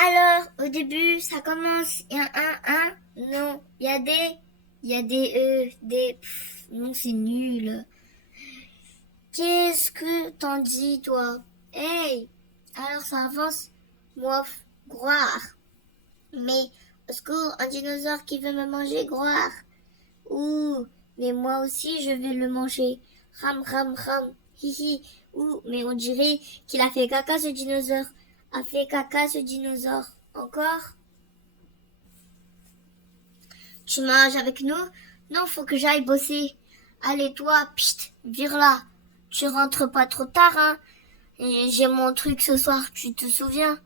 Alors, au début, ça commence, il y a un, non, il y a des des, non, c'est nul. Qu'est-ce que t'en dis, toi? Hey, alors ça avance, moi, groire. Mais, au secours, un dinosaure qui veut me manger, groire. Ouh, mais moi aussi, je vais le manger. Ram, ram, ram, hihi. Ouh, mais on dirait qu'il a fait caca, ce dinosaure. A fait caca, ce dinosaure. Encore? Tu manges avec nous? Non, faut que j'aille bosser. Allez, toi, pchit, vire là. Tu rentres pas trop tard, hein? Et j'ai mon truc ce soir, tu te souviens?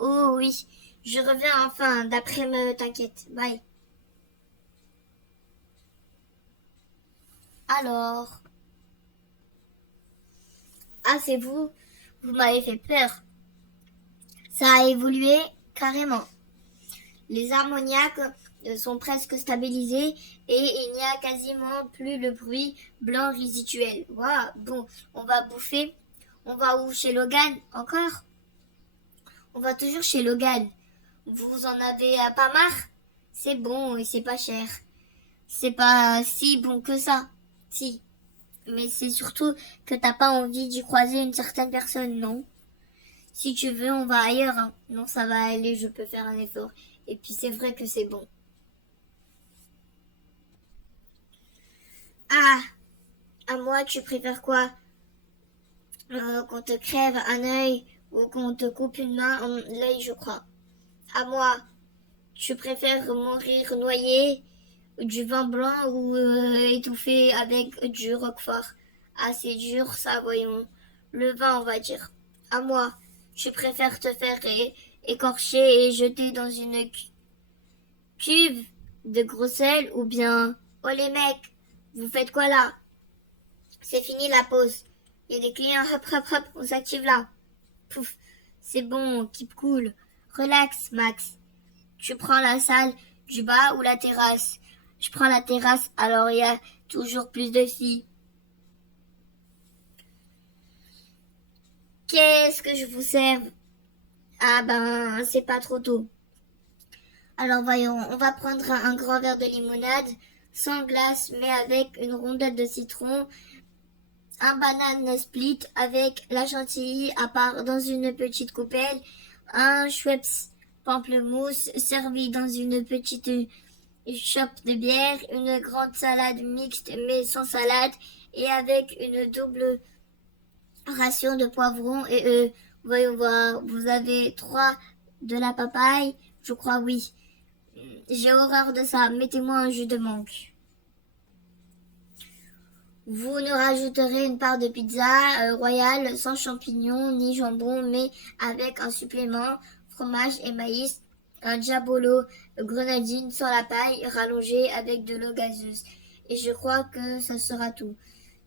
Oh oui, je reviens enfin, d'après-midi, t'inquiète. Bye. Alors, ah, c'est vous? Vous m'avez fait peur. Ça a évolué carrément. Les ammoniaques sont presque stabilisés et il n'y a quasiment plus le bruit blanc résiduel. Waouh, bon, on va bouffer. On va où? Chez Logan? Encore? On va toujours chez Logan. Vous en avez pas marre? C'est bon et c'est pas cher. C'est pas si bon que ça. Si. Mais c'est surtout que t'as pas envie d'y croiser une certaine personne, non? Si tu veux, on va ailleurs, hein. Non, ça va aller, je peux faire un effort. Et puis c'est vrai que c'est bon. Ah, à moi, tu préfères quoi? Qu'on te crève un œil ou qu'on te coupe une main, l'œil, je crois. À moi, tu préfères mourir noyé du vin blanc ou étouffé avec du roquefort? Ah, c'est dur, ça, voyons. Le vin, on va dire. À moi, tu préfères te faire écorcher et jeter dans une cuve de gros sel ou bien... Oh les mecs, vous faites quoi là? C'est fini la pause. Il y a des clients, hop hop hop, on s'active là. Pouf, c'est bon, keep cool. Relax, Max. Tu prends la salle du bas ou la terrasse? Je prends la terrasse, alors il y a toujours plus de filles. Qu'est-ce que je vous serve? Ah ben, c'est pas trop tôt. Alors voyons, on va prendre un grand verre de limonade, sans glace, mais avec une rondelle de citron, un banane split avec la chantilly à part dans une petite coupelle, un Schweppes pamplemousse servi dans une petite chope de bière, une grande salade mixte mais sans salade et avec une double ration de poivrons et voyons voir, vous avez trois de la papaye, je crois oui. J'ai horreur de ça, mettez-moi un jus de mangue. Vous nous rajouterez une part de pizza royale sans champignons ni jambon, mais avec un supplément fromage et maïs, un diabolo grenadine sans la paille rallongé avec de l'eau gazeuse. Et je crois que ça sera tout.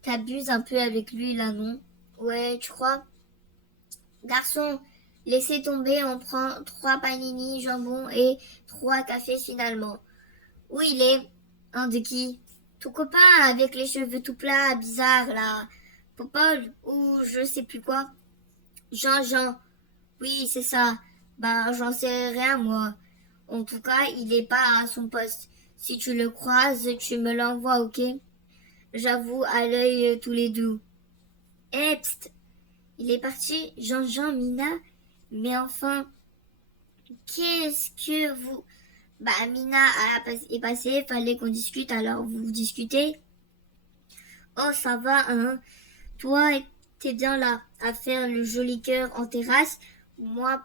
T'abuses un peu avec lui là, non? Ouais, tu crois? Garçon, laissez tomber, on prend trois panini jambon et trois cafés finalement. Où il est? Un de qui? Ton copain avec les cheveux tout plats, bizarre là. Popol ou je sais plus quoi. Jean-Jean. Oui, c'est ça. Bah, j'en sais rien moi. En tout cas, il est pas à son poste. Si tu le croises, tu me l'envoies, ok? J'avoue, à l'œil tous les deux. Eh, pst, il est parti, Jean-Jean, Mina. Mais enfin, qu'est-ce que vous... Bah, est passée, fallait qu'on discute, alors vous discutez. Oh, ça va, hein. Toi, t'es bien là, à faire le joli cœur en terrasse. Moi,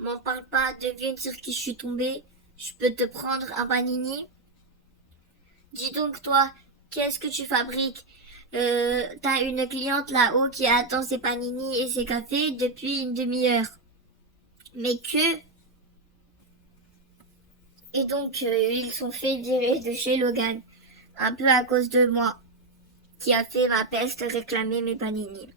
m'en parle pas, devine sur qui je suis tombée. Je peux te prendre un panini. Dis donc, toi, qu'est-ce que tu fabriques? T'as une cliente là-haut qui attend ses panini et ses cafés depuis une demi-heure. Mais que... Et donc, ils sont fait virer de chez Logan. Un peu à cause de moi, qui a fait ma peste réclamer mes panini.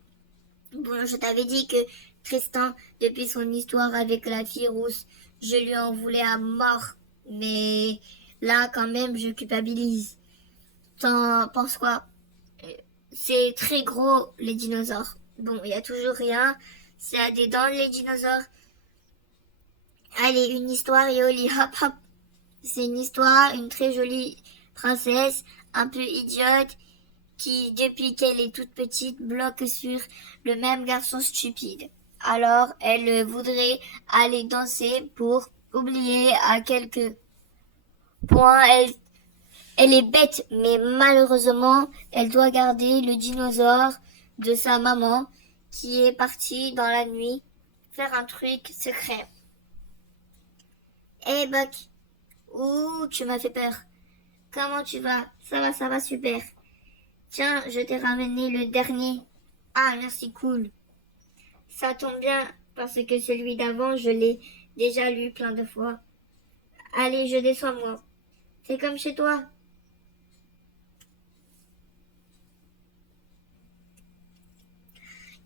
Bon, je t'avais dit que Tristan, depuis son histoire avec la fille rousse, je lui en voulais à mort. Mais là, quand même, je culpabilise. T'en penses quoi? C'est très gros, les dinosaures. Bon, il y a toujours rien. C'est à des dents, les dinosaures. Allez, une histoire, Yoli, hop hop. C'est une histoire, une très jolie princesse, un peu idiote, qui, depuis qu'elle est toute petite, bloque sur le même garçon stupide. Alors, elle voudrait aller danser pour oublier à quelques points. Elle est bête, mais malheureusement, elle doit garder le dinosaure de sa maman qui est partie dans la nuit faire un truc secret. Hey Buck, ouh, tu m'as fait peur. Comment tu vas? Ça va super. Tiens, je t'ai ramené le dernier. Ah, merci, cool. Ça tombe bien, parce que celui d'avant, je l'ai déjà lu plein de fois. Allez, je descends moi. C'est comme chez toi.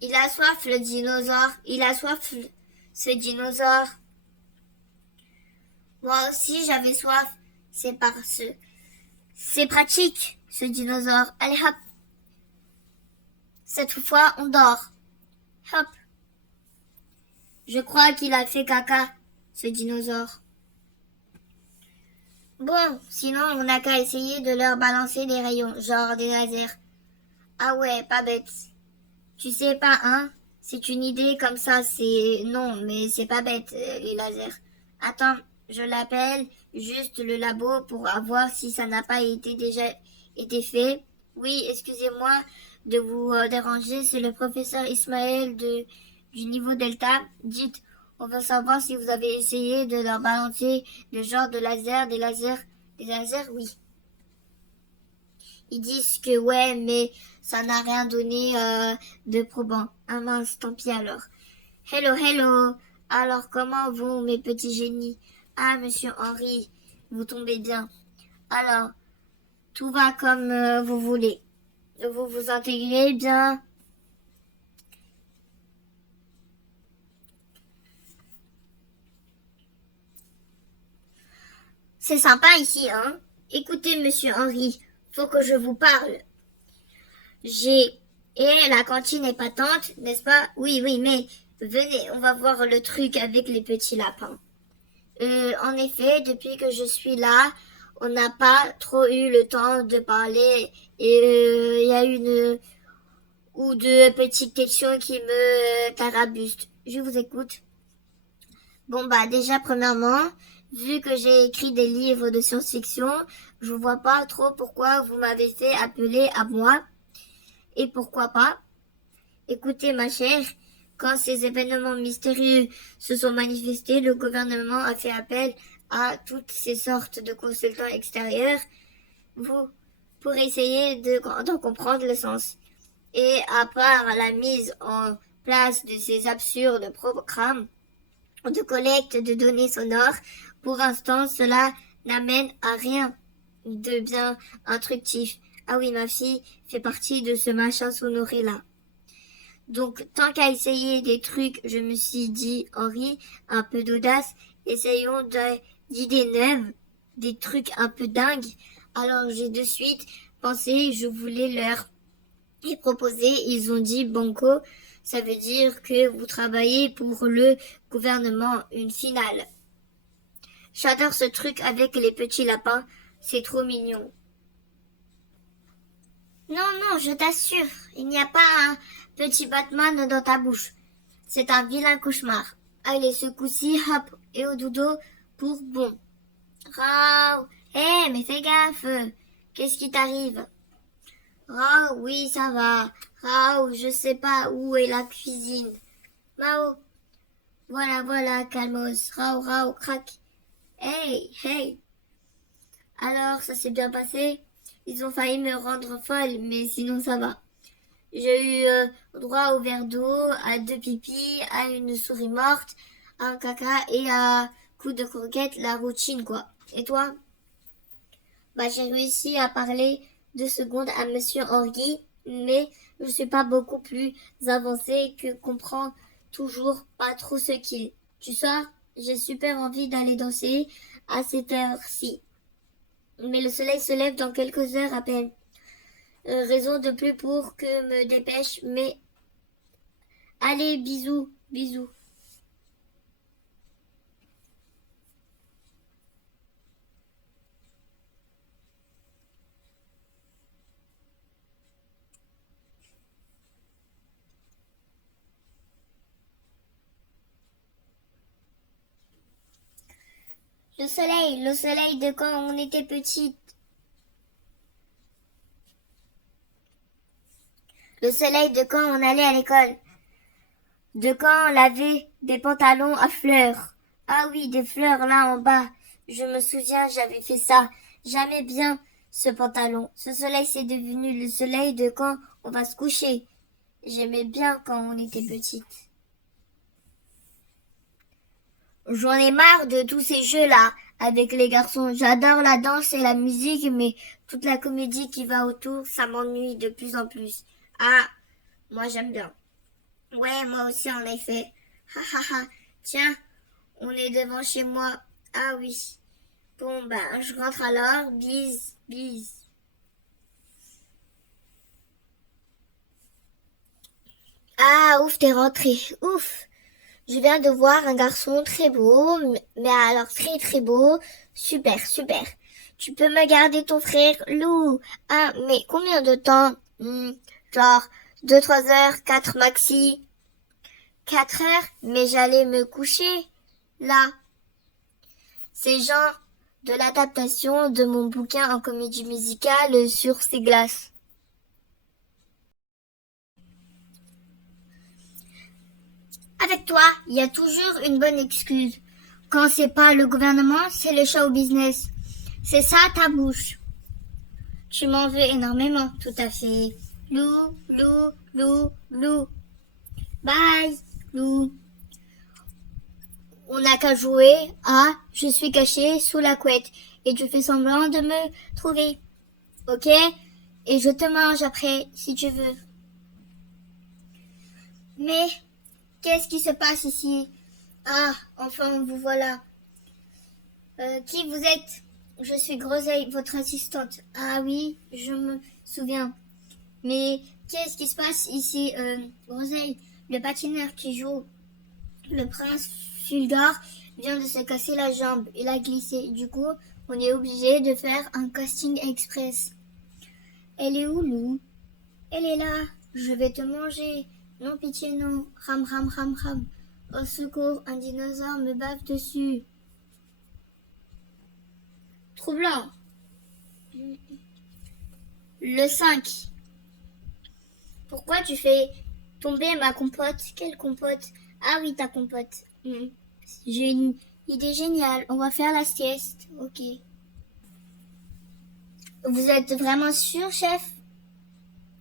Il a soif, le dinosaure. Il a soif, ce dinosaure. Moi aussi, j'avais soif. C'est parce... C'est pratique, ce dinosaure. Allez, hop. Cette fois, on dort. Hop. Je crois qu'il a fait caca, ce dinosaure. Bon, sinon, on n'a qu'à essayer de leur balancer des rayons, genre des lasers. Ah ouais, pas bête. Tu sais pas, hein? C'est une idée comme ça, c'est... Non, mais c'est pas bête, les lasers. Attends, je l'appelle juste le labo pour voir si ça n'a pas été déjà été fait. Oui, excusez-moi de vous déranger, c'est le professeur Ismaël du niveau Delta. Dites, on veut savoir si vous avez essayé de leur balancer le genre de laser, des lasers, oui. Ils disent que ouais, mais ça n'a rien donné de probant. Ah mince, tant pis alors. Hello, hello. Alors comment vont mes petits génies? Ah, monsieur Henri, vous tombez bien. Alors, tout va comme vous voulez. Vous vous intégrez bien. C'est sympa ici, hein? Écoutez, monsieur Henri, faut que je vous parle. J'ai... Et la cantine est patente, n'est-ce pas? Oui, oui, mais venez, on va voir le truc avec les petits lapins. En effet, depuis que je suis là, on n'a pas trop eu le temps de parler et il y a une ou deux petites questions qui me tarabustent. Je vous écoute. Bon, bah déjà, premièrement, vu que j'ai écrit des livres de science-fiction, je vois pas trop pourquoi vous m'avez fait appeler à moi. Et pourquoi pas? Écoutez, ma chère, quand ces événements mystérieux se sont manifestés, le gouvernement a fait appel à toutes ces sortes de consultants extérieurs pour essayer d'en comprendre le sens. Et à part la mise en place de ces absurdes programmes de collecte de données sonores, pour l'instant, cela n'amène à rien de bien instructif. Ah oui, ma fille fait partie de ce machin sonoré-là. Donc, tant qu'à essayer des trucs, je me suis dit, Henri, un peu d'audace, essayons d'idées neuves, des trucs un peu dingues. Alors, j'ai de suite pensé, je voulais leur proposer, ils ont dit, banco, ça veut dire que vous travaillez pour le gouvernement, une finale. J'adore ce truc avec les petits lapins, c'est trop mignon. Non, non, je t'assure, il n'y a pas un petit Batman dans ta bouche. C'est un vilain cauchemar. Allez, ce coup-ci, hop, et au dodo pour bon. Rao, hé, mais fais gaffe. Qu'est-ce qui t'arrive? Rao, oui, ça va. Rao, je sais pas où est la cuisine. Mao, voilà, voilà, calmos. Rao, Rao, crac. Hey, hey. Alors, ça s'est bien passé? Ils ont failli me rendre folle, mais sinon ça va. J'ai eu droit au verre d'eau, à deux pipis, à une souris morte, à un caca et à coup de croquette, la routine quoi. Et toi? Bah j'ai réussi à parler 2 secondes à Monsieur Henri, mais je suis pas beaucoup plus avancée que comprend toujours pas trop ce qu'il. Tu sors? J'ai super envie d'aller danser à cette heure-ci. Mais le soleil se lève dans quelques heures à peine. Raison de plus pour que me dépêche, mais allez, bisous, bisous. Le soleil de quand on était petite. Le soleil de quand on allait à l'école. De quand on lavait des pantalons à fleurs. Ah oui, des fleurs là en bas. Je me souviens, j'avais fait ça. J'aimais bien ce pantalon. Ce soleil, c'est devenu le soleil de quand on va se coucher. J'aimais bien quand on était petite. J'en ai marre de tous ces jeux-là avec les garçons. J'adore la danse et la musique, mais toute la comédie qui va autour, ça m'ennuie de plus en plus. Ah, moi j'aime bien. Ouais, moi aussi en effet. Ha ha ha. Tiens, on est devant chez moi. Ah oui. Bon, ben, je rentre alors. Bise, bise. Ah, ouf, t'es rentré. Ouf. Je viens de voir un garçon très beau, mais alors très très beau. Super, super. Tu peux me garder ton frère, Lou. Ah, mais combien de temps? Genre 2, 3 heures, 4 maxi. 4 heures? Mais j'allais me coucher. Là. C'est genre de l'adaptation de mon bouquin en comédie musicale sur ces glaces. Avec toi, il y a toujours une bonne excuse. Quand c'est pas le gouvernement, c'est le show business. C'est ça ta bouche. Tu m'en veux énormément, tout à fait. Lou, Lou, Lou, Lou. Bye, Lou. On n'a qu'à jouer à je suis caché sous la couette et tu fais semblant de me trouver. Ok? Et je te mange après si tu veux. Mais qu'est-ce qui se passe ici? Ah, enfin vous voilà. Qui vous êtes? Je suis Groseille, votre assistante. Ah oui, je me souviens. Mais qu'est-ce qui se passe ici, Groseille? Le patineur qui joue le prince Fulgore vient de se casser la jambe. Il a glissé. Du coup, on est obligé de faire un casting express. Elle est où, Lou? Elle est là. Je vais te manger. Non, pitié, non. Ram, ram, ram, ram. Au secours, un dinosaure me bave dessus. Troublant. Le 5. Pourquoi tu fais tomber ma compote? Quelle compote? Ah oui, ta compote. J'ai une idée géniale. On va faire la sieste. Ok. Vous êtes vraiment sûr, chef?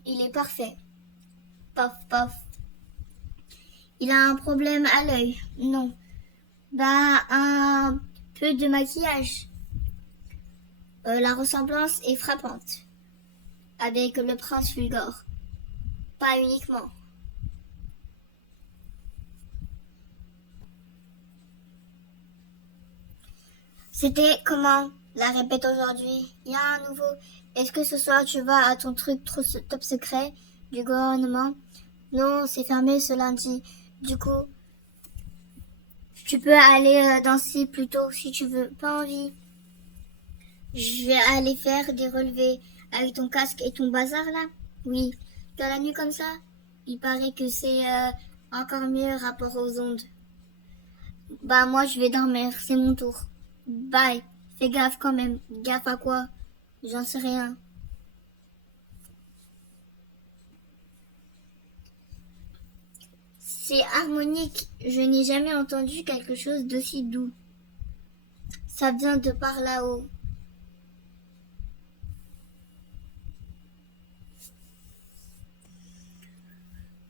Il est parfait. Paf, paf. Il a un problème à l'œil. Non. Bah, un peu de maquillage. La ressemblance est frappante. Avec le prince Fulgore. Pas uniquement. C'était comment? La répète aujourd'hui. Il y a un nouveau. Est-ce que ce soir tu vas à ton truc trop top secret du gouvernement? Non, c'est fermé ce lundi. Du coup, tu peux aller danser plus tôt si tu veux. Pas envie. Je vais aller faire des relevés avec ton casque et ton bazar là. Oui. Dans la nuit comme ça, il paraît que c'est encore mieux rapport aux ondes. Bah moi je vais dormir, c'est mon tour. Bye. Fais gaffe quand même. Gaffe à quoi? J'en sais rien. C'est harmonique. Je n'ai jamais entendu quelque chose d'aussi doux. Ça vient de par là-haut.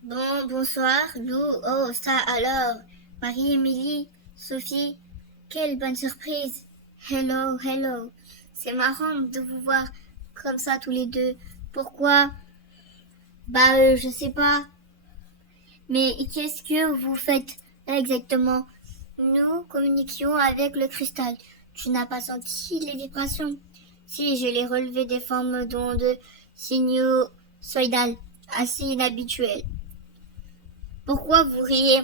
Bon, bonsoir, Lou. Oh, ça alors. Marie-Émilie, Sophie, quelle bonne surprise. Hello, hello. C'est marrant de vous voir comme ça tous les deux. Pourquoi? Bah, je sais pas. Mais qu'est-ce que vous faites là exactement? Nous communiquions avec le cristal. Tu n'as pas senti les vibrations? Si, je l'ai relevé des formes d'ondes sinusoïdales, assez inhabituelles. Pourquoi vous riez?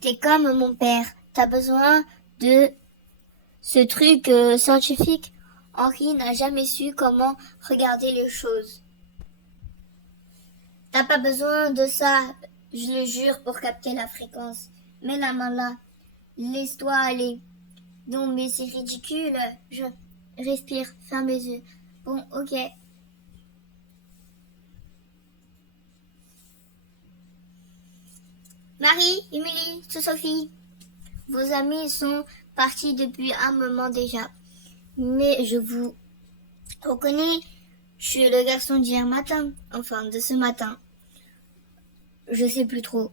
T'es comme mon père. T'as besoin de ce truc scientifique. Henri n'a jamais su comment regarder les choses. T'as pas besoin de ça, je le jure, pour capter la fréquence. Mets la main là. Laisse-toi aller. Non, mais c'est ridicule. Je respire, ferme les yeux. Bon, ok. Marie, Émilie, c'est Sophie. Vos amis sont partis depuis un moment déjà. Mais je vous reconnais, je suis le garçon d'hier matin. Enfin, de ce matin. Je sais plus trop.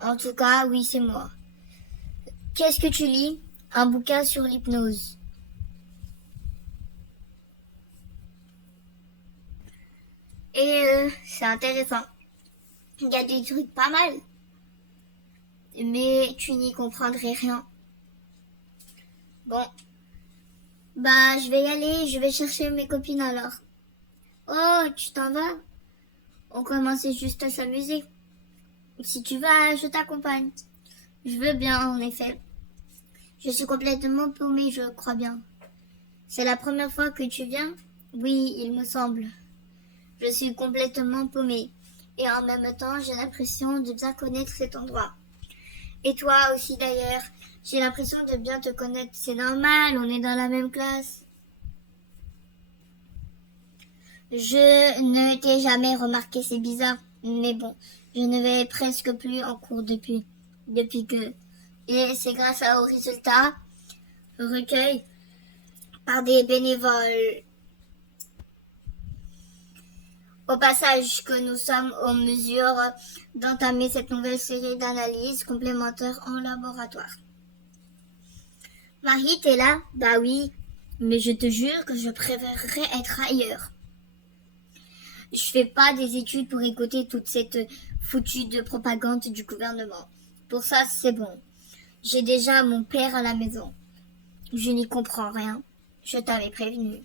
En tout cas, oui, c'est moi. Qu'est-ce que tu lis? Un bouquin sur l'hypnose. Et c'est intéressant. Il y a des trucs pas mal. Mais tu n'y comprendrais rien. Bon. Bah, je vais y aller. Je vais chercher mes copines alors. Oh, tu t'en vas? On commençait juste à s'amuser. Si tu vas, je t'accompagne. Je veux bien, en effet. Je suis complètement paumée, je crois bien. C'est la première fois que tu viens? Oui, il me semble. Je suis complètement paumée. Et en même temps, j'ai l'impression de bien connaître cet endroit. Et toi aussi d'ailleurs. J'ai l'impression de bien te connaître. C'est normal, on est dans la même classe. Je ne t'ai jamais remarqué, c'est bizarre. Mais bon, je ne vais presque plus en cours depuis que. Et c'est grâce aux résultats recueillis par des bénévoles. Au passage que nous sommes en mesure d'entamer cette nouvelle série d'analyses complémentaires en laboratoire. Marie, t'es là? Bah oui, mais je te jure que je préférerais être ailleurs. Je fais pas des études pour écouter toute cette foutue de propagande du gouvernement. Pour ça, c'est bon. J'ai déjà mon père à la maison. Je n'y comprends rien. Je t'avais prévenu.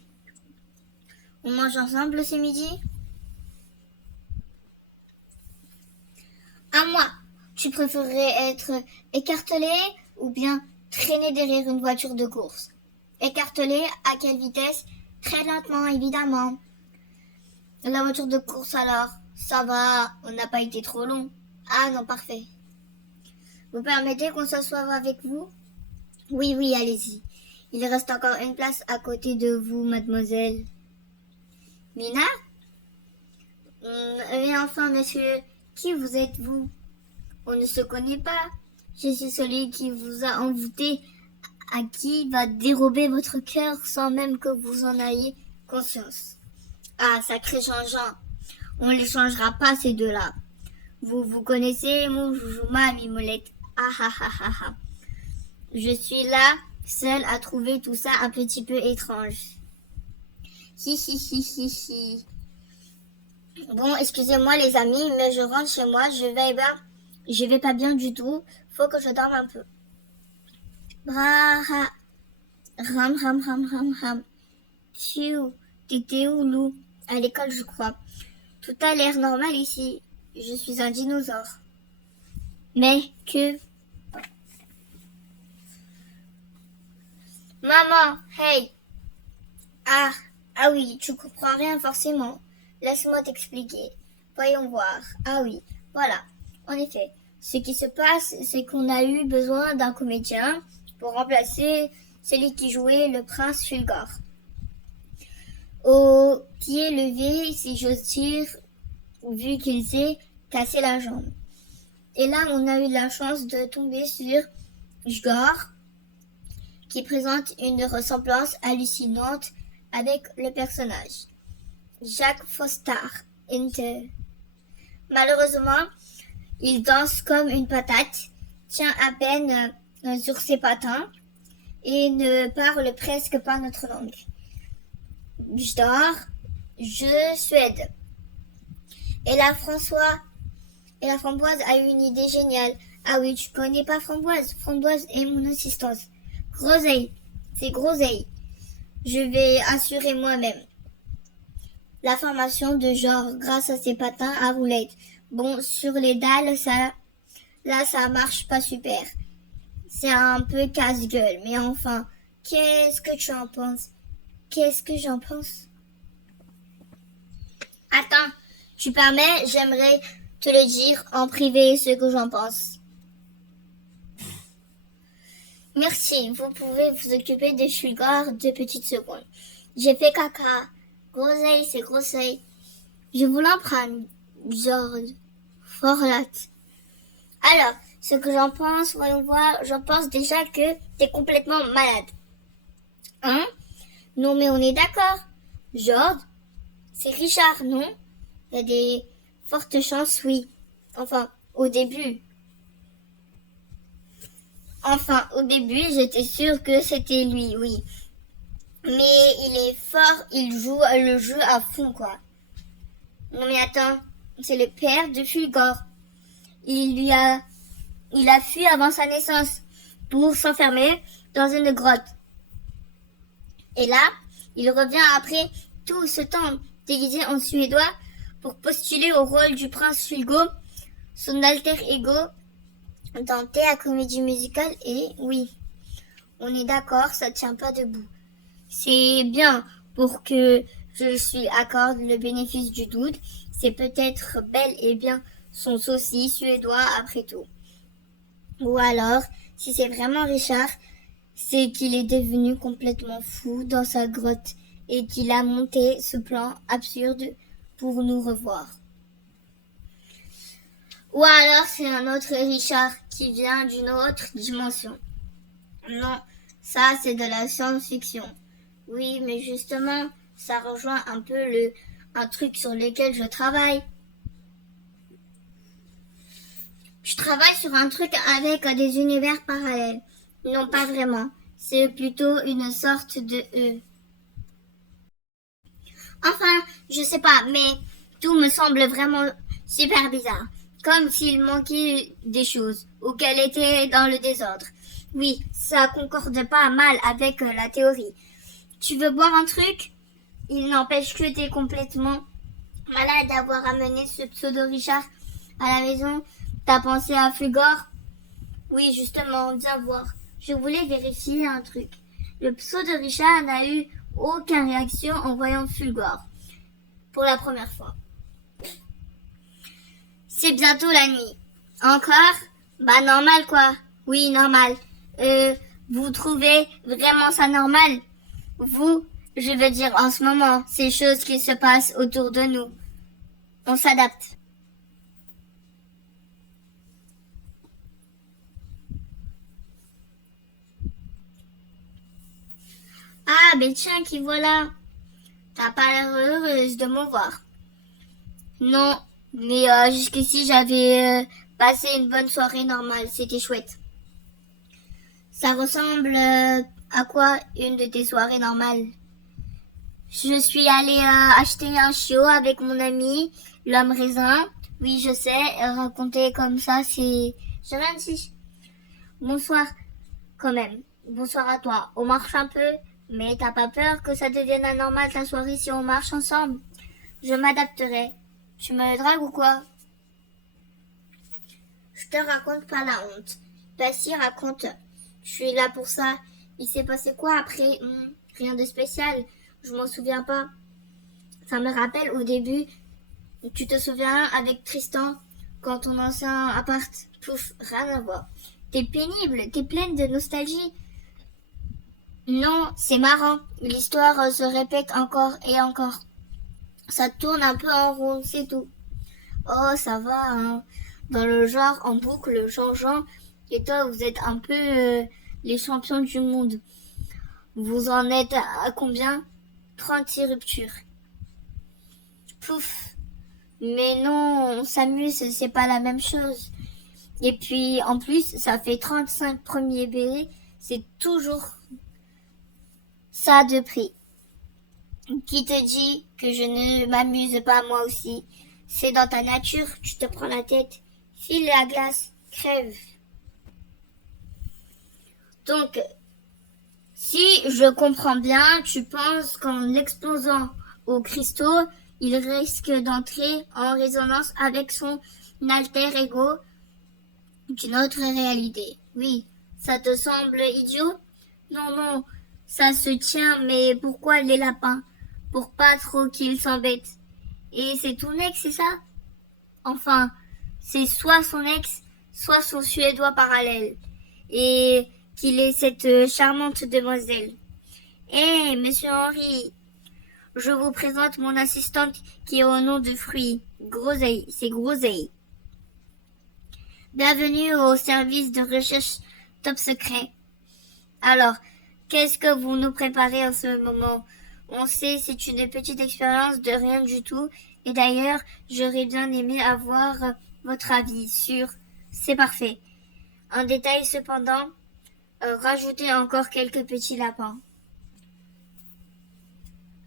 On mange ensemble ce midi? À moi, tu préférerais être écartelé ou bien traîner derrière une voiture de course? Écartelé, à quelle vitesse? Très lentement, évidemment. La voiture de course alors? Ça va, on n'a pas été trop long. Ah non, parfait. Vous permettez qu'on s'assoive avec vous? Oui, oui, allez-y. Il reste encore une place à côté de vous, mademoiselle. Mina? Mais enfin, monsieur, qui vous êtes-vous? On ne se connaît pas. Je suis celui qui vous a envoûté, à qui va dérober votre cœur sans même que vous en ayez conscience. Ah, sacré Jean-Jean. On ne les changera pas, ces deux-là. Vous connaissez mon joujouma, Mimolette. Ah ah ah ah ah. Je suis là, seule à trouver tout ça un petit peu étrange. Hi hi hi hi hi. Bon, excusez-moi les amis, mais je rentre chez moi, je vais pas bien du tout. Faut que je dorme un peu. Braha. Ram ram ram ram ram. Tchou. T'étais où, Lou? À l'école, je crois. Tout a l'air normal ici. Je suis un dinosaure. Mais que... Maman, hey! Ah oui, tu comprends rien forcément. Laisse-moi t'expliquer. Voyons voir. Ah oui, voilà. En effet, ce qui se passe, c'est qu'on a eu besoin d'un comédien pour remplacer celui qui jouait le prince Fulgore. Au pied levé, si j'ose dire, vu qu'il s'est cassé la jambe. Et là, on a eu la chance de tomber sur Jgor, qui présente une ressemblance hallucinante avec le personnage. Jacques Foster Inter. Malheureusement, il danse comme une patate, tient à peine sur ses patins et ne parle presque pas notre langue. Je Suède. Et la Framboise a eu une idée géniale. Ah oui, tu connais pas Framboise? Framboise est mon assistante. Groseille, c'est Groseille. Je vais assurer moi-même la formation de genre grâce à ses patins à roulettes. Bon, sur les dalles, ça marche pas super. C'est un peu casse-gueule, mais enfin, qu'est-ce que tu en penses? Qu'est-ce que j'en pense? Attends, tu permets, j'aimerais te le dire en privé ce que j'en pense. Merci, vous pouvez vous occuper de Fulgore 2 petites secondes. J'ai fait caca. Groseille, c'est groseille. Je vous l'emprunte, George. Fort latte. Alors, ce que j'en pense, voyons voir, j'en pense déjà que t'es complètement malade. Hein? Non, mais on est d'accord. George, c'est Richard, non? Il y a des fortes chances, oui. Enfin, au début. J'étais sûre que c'était lui, oui. Mais il est fort, il joue le jeu à fond, quoi. Non mais attends, c'est le père de Fulgore. Il a fui avant sa naissance pour s'enfermer dans une grotte. Et là, il revient après tout ce temps déguisé en suédois pour postuler au rôle du prince Fulgo, son alter ego dans Théa Comédie Musicale. Et oui, on est d'accord, ça tient pas debout. C'est bien pour que je lui accorde le bénéfice du doute. C'est peut-être bel et bien son sosie suédois après tout. Ou alors, si c'est vraiment Richard, c'est qu'il est devenu complètement fou dans sa grotte et qu'il a monté ce plan absurde pour nous revoir. Ou alors c'est un autre Richard qui vient d'une autre dimension. Non, ça c'est de la science-fiction. Oui, mais justement, ça rejoint un peu un truc sur lequel je travaille. Je travaille sur un truc avec des univers parallèles. Non, pas vraiment. C'est plutôt une sorte de Enfin, je sais pas, mais tout me semble vraiment super bizarre. Comme s'il manquait des choses, ou qu'elle était dans le désordre. Oui, ça concorde pas mal avec la théorie. Tu veux boire un truc? Il n'empêche que t'es complètement malade d'avoir amené ce pseudo-Richard à la maison. T'as pensé à Fulgore? Oui, justement, viens voir. Je voulais vérifier un truc. Le pseudo-Richard n'a eu aucune réaction en voyant Fulgore. Pour la première fois. C'est bientôt la nuit. Encore? Bah normal quoi. Oui, normal. Vous trouvez vraiment ça normal? Vous, je veux dire en ce moment, ces choses qui se passent autour de nous. On s'adapte. Ah, ben tiens, qui voilà. T'as pas l'air heureuse de me voir. Non, mais jusqu'ici j'avais passé une bonne soirée normale, c'était chouette. Ça ressemble à quoi une de tes soirées normales? Je suis allée acheter un chiot avec mon ami, l'homme raisin. Oui, je sais, raconter comme ça, c'est... J'ai rien dit. Bonsoir, quand même. Bonsoir à toi. On marche un peu, mais t'as pas peur que ça devienne anormal ta soirée si on marche ensemble? Je m'adapterai. Tu me dragues ou quoi? Je te raconte pas la honte. Bah si, raconte. Je suis là pour ça. Il s'est passé quoi après? Rien de spécial. Je m'en souviens pas. Ça me rappelle au début. Tu te souviens avec Tristan quand ton ancien appart? Pouf, rien à voir. T'es pénible, t'es pleine de nostalgie. Non, c'est marrant. L'histoire se répète encore et encore. Ça tourne un peu en rond, c'est tout. Oh, ça va, hein. Dans le genre, en boucle, changeant. Et toi, vous êtes un peu les champions du monde. Vous en êtes à combien? 36 ruptures. Pouf. Mais non, on s'amuse, c'est pas la même chose. Et puis, en plus, ça fait 35 premiers baisers. C'est toujours ça de prix. Qui te dit que je ne m'amuse pas moi aussi? C'est dans ta nature, tu te prends la tête. File la glace, crève. Donc, si je comprends bien, tu penses qu'en l'exposant aux cristaux, il risque d'entrer en résonance avec son alter ego d'une autre réalité. Oui, ça te semble idiot? Non, non, ça se tient, mais pourquoi les lapins? Pour pas trop qu'ils s'embêtent. Et c'est ton ex, c'est ça? Enfin, c'est soit son ex, soit son suédois parallèle. Et qu'il est cette charmante demoiselle. Eh, monsieur Henri, je vous présente mon assistante qui est au nom de Fruit. Groseille, c'est Groseille. Bienvenue au service de recherche top secret. Alors, qu'est-ce que vous nous préparez en ce moment? On sait, c'est une petite expérience de rien du tout. Et d'ailleurs, j'aurais bien aimé avoir votre avis sur. C'est parfait. En détail cependant, rajoutez encore quelques petits lapins.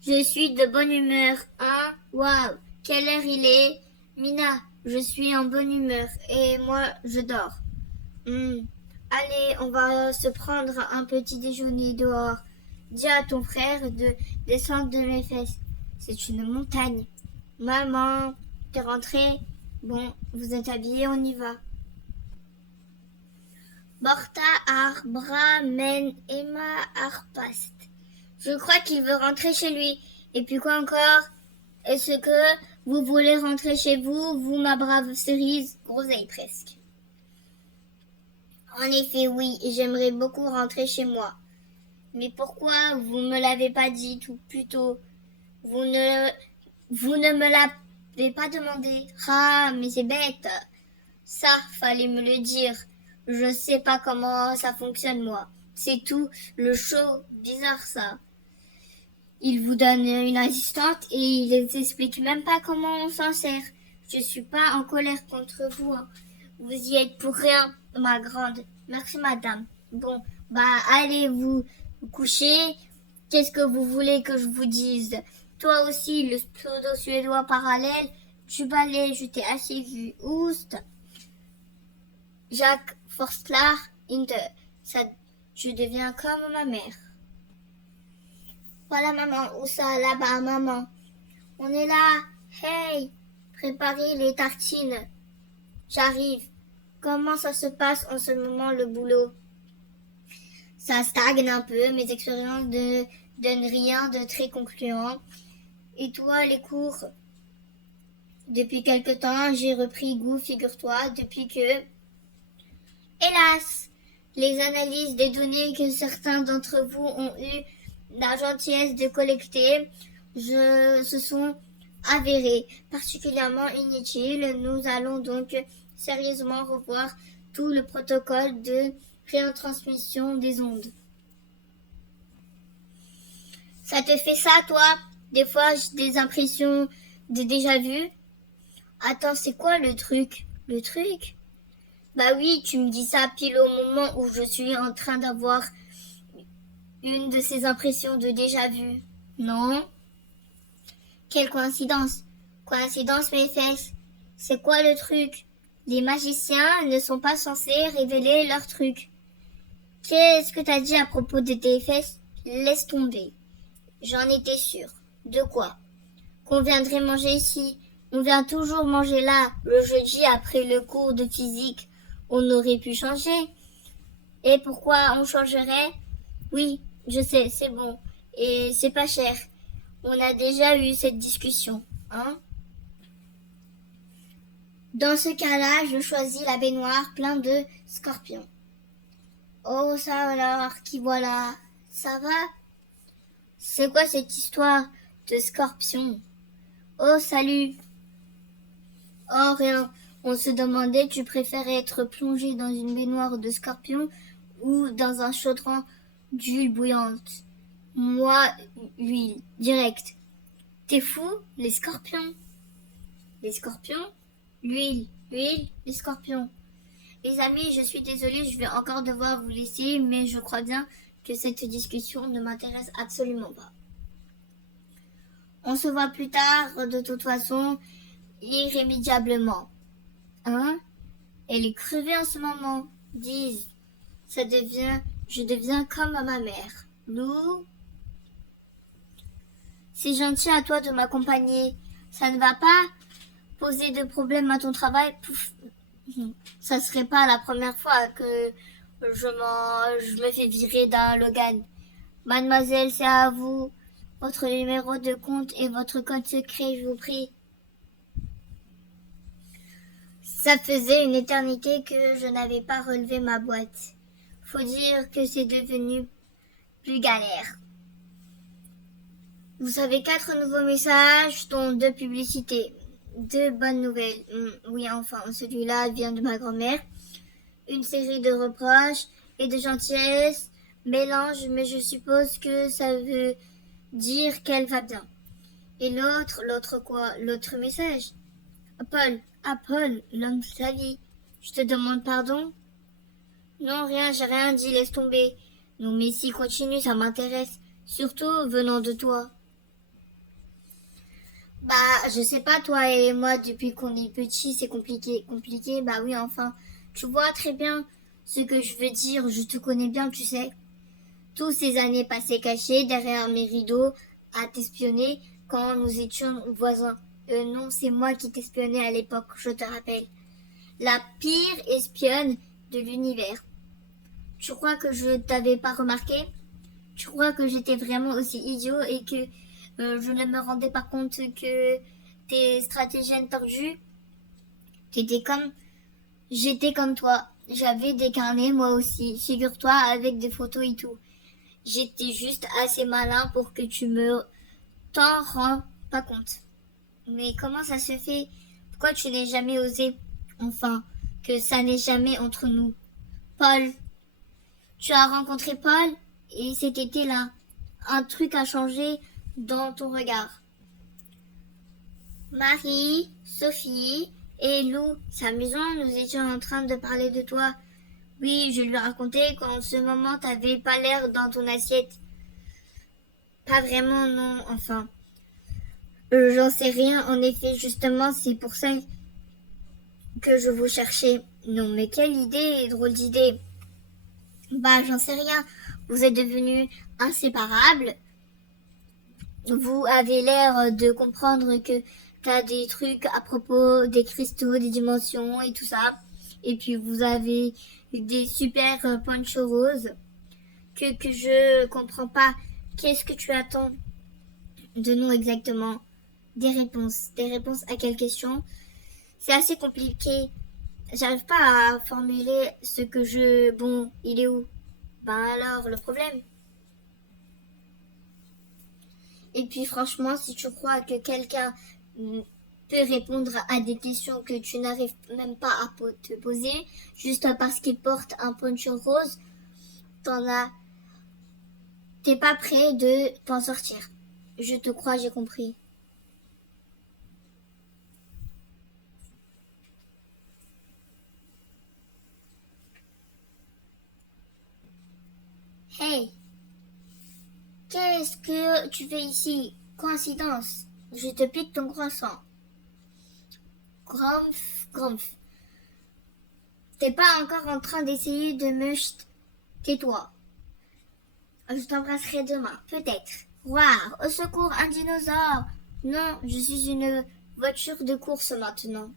Je suis de bonne humeur, hein? Waouh! Quelle heure il est? Mina, je suis en bonne humeur et moi, je dors. Allez, on va se prendre un petit déjeuner dehors. Dis à ton frère de descendre de mes fesses. C'est une montagne. Maman, t'es rentrée? Bon, vous êtes habillés, on y va. Borta arbra men Emma arpast. Je crois qu'il veut rentrer chez lui. Et puis quoi encore? Est-ce que vous voulez rentrer chez vous, vous ma brave cerise? Groseille presque. En effet, oui, et j'aimerais beaucoup rentrer chez moi. Mais pourquoi vous me l'avez pas dit tout plus tôt? Vous ne me l'avez pas demandé. Ah, mais c'est bête. Ça, fallait me le dire. Je sais pas comment ça fonctionne, moi. C'est tout le show. Bizarre, ça. Il vous donne une assistante et il les explique même pas comment on s'en sert. Je suis pas en colère contre vous. Hein. Vous y êtes pour rien, ma grande. Merci, madame. Bon, allez vous coucher. Qu'est-ce que vous voulez que je vous dise? Toi aussi, le pseudo-suédois parallèle, tu balais, je t'ai assez vu. Oust. Jacques Forstler, ça, je deviens comme ma mère. Voilà, maman. Où ça, là-bas, maman? On est là. Hey, préparez les tartines. J'arrive. Comment ça se passe en ce moment, le boulot? Ça stagne un peu. Mes expériences ne donnent rien de très concluant. Et toi, les cours? Depuis quelque temps, j'ai repris goût, figure-toi, depuis que... Hélas, les analyses des données que certains d'entre vous ont eu la gentillesse de collecter se sont avérées particulièrement inutiles. Nous allons donc sérieusement revoir tout le protocole de rétransmission des ondes. Ça te fait ça, toi? Des fois, j'ai des impressions de déjà-vu. Attends, c'est quoi le truc? Le truc? Bah oui, tu me dis ça pile au moment où je suis en train d'avoir une de ces impressions de déjà-vu. Non? Quelle coïncidence? Coïncidence, mes fesses. C'est quoi le truc? Les magiciens ne sont pas censés révéler leur truc. Qu'est-ce que t'as dit à propos de tes fesses? Laisse tomber. J'en étais sûre. De quoi? Qu'on viendrait manger ici. On vient toujours manger là, le jeudi après le cours de physique. On aurait pu changer. Et pourquoi on changerait? Oui, je sais, c'est bon. Et c'est pas cher. On a déjà eu cette discussion, hein? Dans ce cas-là, je choisis la baignoire plein de scorpions. Oh, ça alors, qui voilà. Ça va? C'est quoi cette histoire de scorpions? Oh, salut. Oh, rien. On se demandait, tu préférais être plongé dans une baignoire de scorpions ou dans un chaudron d'huile bouillante? Moi, l'huile, direct. T'es fou? Les scorpions? Les scorpions? L'huile, les scorpions. Les amis, je suis désolée, je vais encore devoir vous laisser, mais je crois bien que cette discussion ne m'intéresse absolument pas. On se voit plus tard, de toute façon, irrémédiablement. Hein? Elle est crevée en ce moment. Dis, je deviens comme ma mère. Lou? C'est gentil à toi de m'accompagner. Ça ne va pas poser de problème à ton travail? Pouf. Ça serait pas la première fois que je me fais virer d'un Logan. Mademoiselle, c'est à vous. Votre numéro de compte et votre code secret, je vous prie. Ça faisait une éternité que je n'avais pas relevé ma boîte. Faut dire que c'est devenu plus galère. Vous avez 4 nouveaux messages, dont 2 publicités. 2 bonnes nouvelles. Oui, enfin, celui-là vient de ma grand-mère. Une série de reproches et de gentillesse. Mélange, mais je suppose que ça veut dire qu'elle va bien. Et l'autre quoi? L'autre message? Paul, l'homme de sa vie. Je te demande pardon? Non, rien, j'ai rien dit, laisse tomber. Non, mais si, continue, ça m'intéresse. Surtout venant de toi. Bah, je sais pas, toi et moi, depuis qu'on est petits, c'est compliqué. Compliqué, bah oui, enfin. Tu vois très bien ce que je veux dire, je te connais bien, tu sais. Tous ces années passées cachées derrière mes rideaux à t'espionner quand nous étions voisins. Non, c'est moi qui t'espionnais à l'époque, je te rappelle. La pire espionne de l'univers. Tu crois que je t'avais pas remarqué? Tu crois que j'étais vraiment aussi idiot et que je ne me rendais pas compte que tes stratagèmes tordus? J'étais comme toi. J'avais des carnets moi aussi, figure-toi, avec des photos et tout. J'étais juste assez malin pour que tu me t'en rends pas compte. Mais comment ça se fait? Pourquoi tu n'es jamais osé? Enfin, que ça n'est jamais entre nous. Paul, tu as rencontré Paul et cet été-là. Un truc a changé dans ton regard. Marie, Sophie et Lou, c'est amusant, nous étions en train de parler de toi. Oui, je lui ai raconté qu'en ce moment t'avais pas l'air dans ton assiette. Pas vraiment, non, enfin. J'en sais rien, en effet, justement, c'est pour ça que je vous cherchais. Non, mais quelle idée, drôle d'idée. Bah, j'en sais rien. Vous êtes devenus inséparables. Vous avez l'air de comprendre que t'as des trucs à propos des cristaux, des dimensions et tout ça. Et puis vous avez des super ponchos roses que je comprends pas. Qu'est-ce que tu attends de nous exactement? Des réponses. Des réponses à quelles questions? C'est assez compliqué. J'arrive pas à formuler ce que je... Bon, il est où? Ben alors, le problème. Et puis franchement, si tu crois que quelqu'un peut répondre à des questions que tu n'arrives même pas à te poser, juste parce qu'il porte un poncho rose, t'es pas prêt de t'en sortir. Je te crois, j'ai compris. Hey, qu'est-ce que tu fais ici? Coïncidence. Je te pique ton croissant. Grumph. T'es pas encore en train d'essayer de me... Tais-toi. Je t'embrasserai demain, peut-être. Waouh, au secours, un dinosaure. Non, je suis une voiture de course maintenant.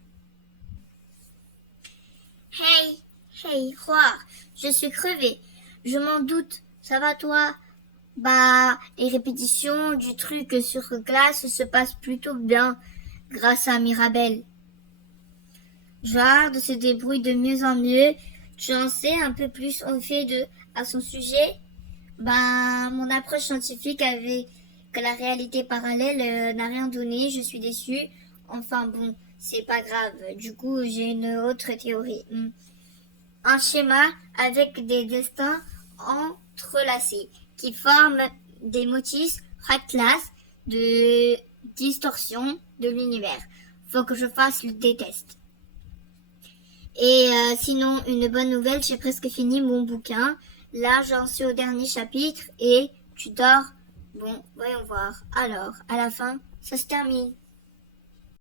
Hey, Roar, je suis crevée. Je m'en doute. Ça va toi? Bah, les répétitions du truc sur glace se passent plutôt bien grâce à Mirabelle. Jard se débrouille de mieux en mieux. Tu en sais un peu plus à son sujet? Ben, mon approche scientifique avec que la réalité parallèle n'a rien donné. Je suis déçue. Enfin bon, c'est pas grave. Du coup, j'ai une autre théorie. Un schéma avec des destins entrelacés qui forment des motifs fractales de distorsion de l'univers. Faut que je fasse des tests. Et sinon, une bonne nouvelle, j'ai presque fini mon bouquin. Là, j'en suis au dernier chapitre et tu dors. Bon, voyons voir. Alors, à la fin, ça se termine.